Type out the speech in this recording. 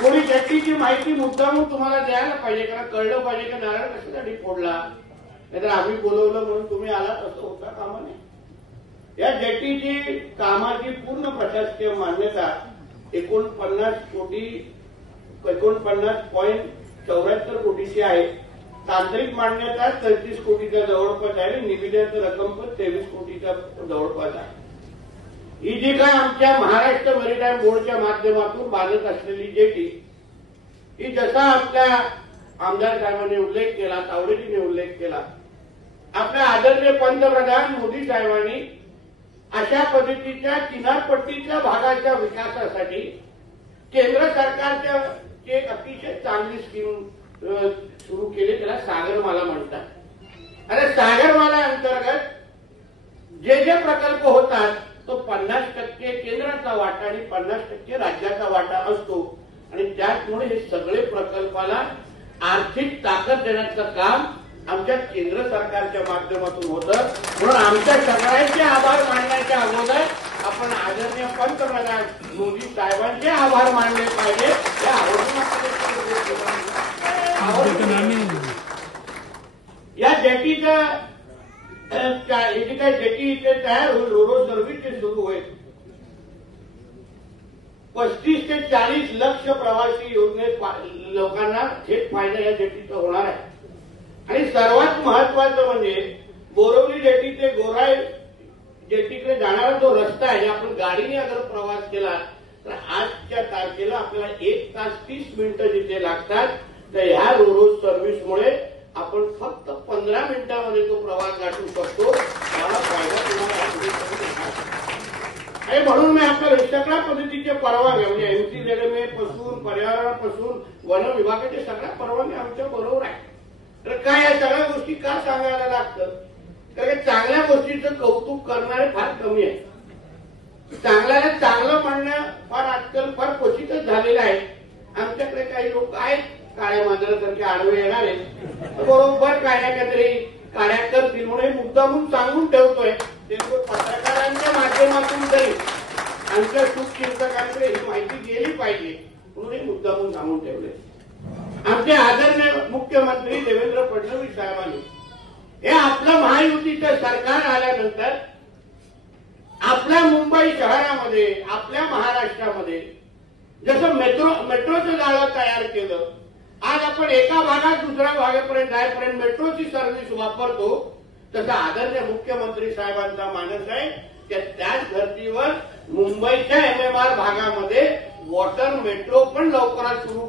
कोणी जेटीची माहिती मुद्दामून तुम्हाला द्यायला पाहिजे, कारण कळलं पाहिजे की नारळ कशासाठी फोडला, नाहीतर आम्ही बोलवलं म्हणून तुम्ही आलात असं होता कामा नये. या जेटीची कामाची पूर्ण प्रशासकीय मान्यता 49.74 कोटीची आहे. तांत्रिक मान्यता 33 कोटीच्या जवळपास आहे. निविदेची रक्कम पण 23 कोटीच्या जवळपास आहे. ही जी काय आमच्या महाराष्ट्र मेरीटाईम बोर्डच्या माध्यमातून बांधत असलेली जेटी, ही जसा आपल्या आमदार साहेबांनी उल्लेख केला, तावडेजींनी उल्लेख केला, आपल्या आदरणीय पंतप्रधान मोदी साहेबांनी अशा पद्धतीच्या किनारपट्टीच्या भागाच्या विकासासाठी केंद्र सरकारच्या एक अतिशय चांगली स्कीम सुरू केली, त्याला सागरमाला म्हणतात. आणि सागरमाला अंतर्गत जे जे प्रकल्प होतात तो 50% केंद्राचा वाटा आणि 50% राज्याचा वाटा असतो. आणि त्याचमुळे हे सगळे प्रकल्पाला आर्थिक ताकद देण्याचं काम आमच्या केंद्र सरकारच्या माध्यमातून होतं. म्हणून आमच्या सगळ्यांचे आभार मानण्याच्या अगोदर आपण आदरणीय पंतप्रधान मोदी साहेबांचे आभार मानले पाहिजे. या जेटीचा जेटी इथे तयार होईल, रोरो सर्व्हिस सुरू होईल. 35 ते 40 लक्ष प्रवासी लोकांना थेट फायदा या जेटीचा होणार आहे. आणि सर्वात महत्वाचं म्हणजे बोरवली जेटी ते गोराई जेटीकडे जाणारा जो रस्ता आहे, आपण गाडीने अगर प्रवास केला तर आजच्या तारखेला आपल्याला 1 तास 30 मिनिटं जिथे लागतात, तर ह्या रोरो सर्व्हिसमुळे आपण फक्त 15 मिनिटांमध्ये तो प्रवास गाठू शकतो. मला फायदा तुम्हाला आणि म्हणून मी आपल्या सगळ्या पद्धतीचे परवानग्या म्हणजे MCZMA पासून पर्यावरणापासून वन विभागाचे सगळ्या परवानग्या आमच्या बरोबर आहे. तर काय या सगळ्या गोष्टी का सांगायला लागतं, कारण चांगल्या गोष्टीचं कौतुक करणारे फार कमी आहे. चांगल्याला चांगलं म्हणणं फार आजकाल फार क्वचितच झालेलं आहे. आमच्याकडे काही लोक आहेत काळ्या मांजरासारखे आडवे येणारे, बरोबर काय ना काहीतरी काड्या करतील म्हणून मुद्दामून सांगून ठेवतोय. ते पत्रकारांच्या माध्यमातून तरी आमच्या शुभचिंतकांकडे ही माहिती गेली पाहिजे म्हणून मुद्दामून सांगून ठेवले. आमचे आदरणीय मुख्यमंत्री देवेंद्र फडणवीस साहेबांनी हे आपलं महायुतीचं सरकार आल्यानंतर आपल्या मुंबई शहरामध्ये, आपल्या महाराष्ट्रामध्ये जसं मेट्रोचं जाळं तयार केलं, आज आपण एका भागात दुसऱ्या भागापर्यंत जायपर्यंत मेट्रोची सर्व्हिस वापरतो, तसा आदरणीय मुख्यमंत्री साहेबांचा मानस आहे की त्याच धर्तीवर मुंबईच्या MMR भागामध्ये वॉटर मेट्रो पण लवकरात सुरू